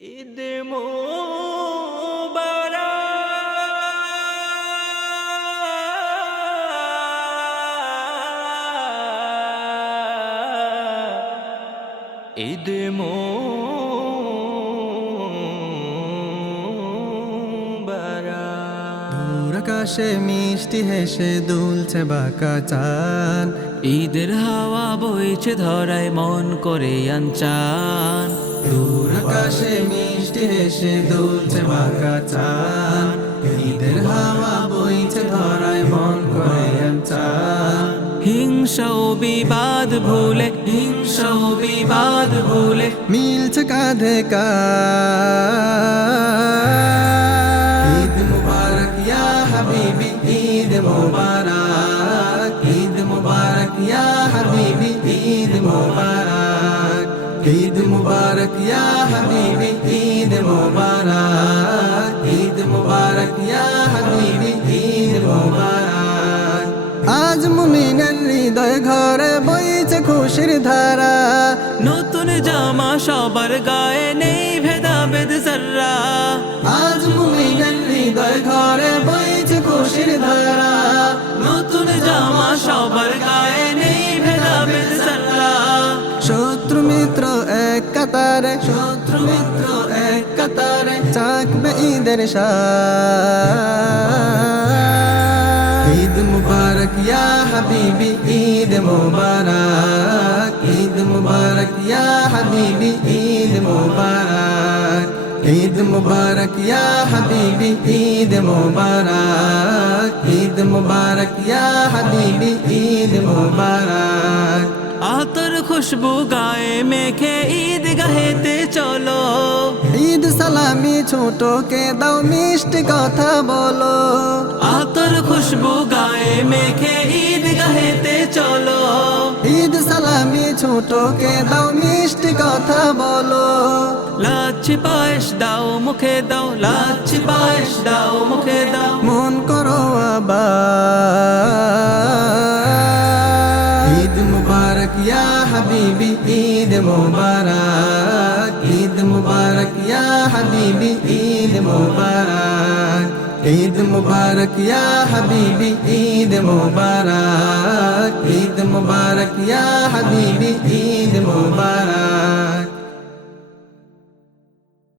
ঈদ মোবারক ঈদ মোবারক দূর আকাশে মিষ্টি হেসে দুলছে বাঁকা চান, ঈদের হাওয়া বইছে ধরায় মন করে আনচান। দূর আকাশে মিষ্টি হেসে দুলছে বাঁকা চান, ঈদের হাওয়া বইছে ধরায় মন করে চান। হিংসা ও বিবাদ ভুলে, হিংসা ও বিবাদ ভুলে মিলছে কাঁধে কাঁধ। ঈদ মুবারক ইয়া হাবিবি, ঈদ মুবারক, ঈদ মুবারক ইয়া হাবিবি, ঈদ মুবারক, ঈদ মুবারক ইয়া হাবিবি, ঈদ মুবারক, ঈদ মুবারক ইয়া হাবিবি, ঈদ মুবারক। আজ মুমিনের হৃদয় ঘরে বইছে খুশির ধারা, নতুন জামা সবার গায়ে নেই ভেদাভেদ জর্রা। আজ মুমিনের হৃদয় ঘরে বইছে খুশির ধারা, নতুন জামা সবার গায়ে নেই ভেদাভেদ জর্রা। শত্রু মিত্র এক কাতারে, শত্রু মিত্র এক কাতারে চাকবে ঈদের শান। ঈদ মুবারক ইয়া হাবিবি, ঈদ মুবারক, ঈদ মুবারক ইয়া হাবিবি, ঈদ মুবারক, ঈদ মুবারক ইয়া হাবিবি, ঈদ মুবারক, ঈদ মুবারক ইয়া হাবিবি, ঈদ মুবারক। আতর খুশবু গায়ে মেখে ঈদ গাহেতে চলো, ঈদ সালামি ছোটকে দাও মিষ্টি কথা বলো, আতর খুশবু গায়ে মেখে ঈদ গাহেতে চলো। ঈদ সালামি ছোটকে দাও মিষ্টি কথা বলো। লাচ্ছি পায়েস দাও মুখে দাও, লাচ্ছি পায়েস দাও মুখে দাও। মন করো আবার। ঈদ মুবারক ইয়া হাবিবি, ঈদ মুবারক, ঈদ মুবারক ইয়া হাবিবি, ঈদ মুবারক, ঈদ মুবারক ইয়া হাবিবি, ঈদ মুবারক, ঈদ মুবারক ইয়া হাবিবি, ঈদ মুবারক।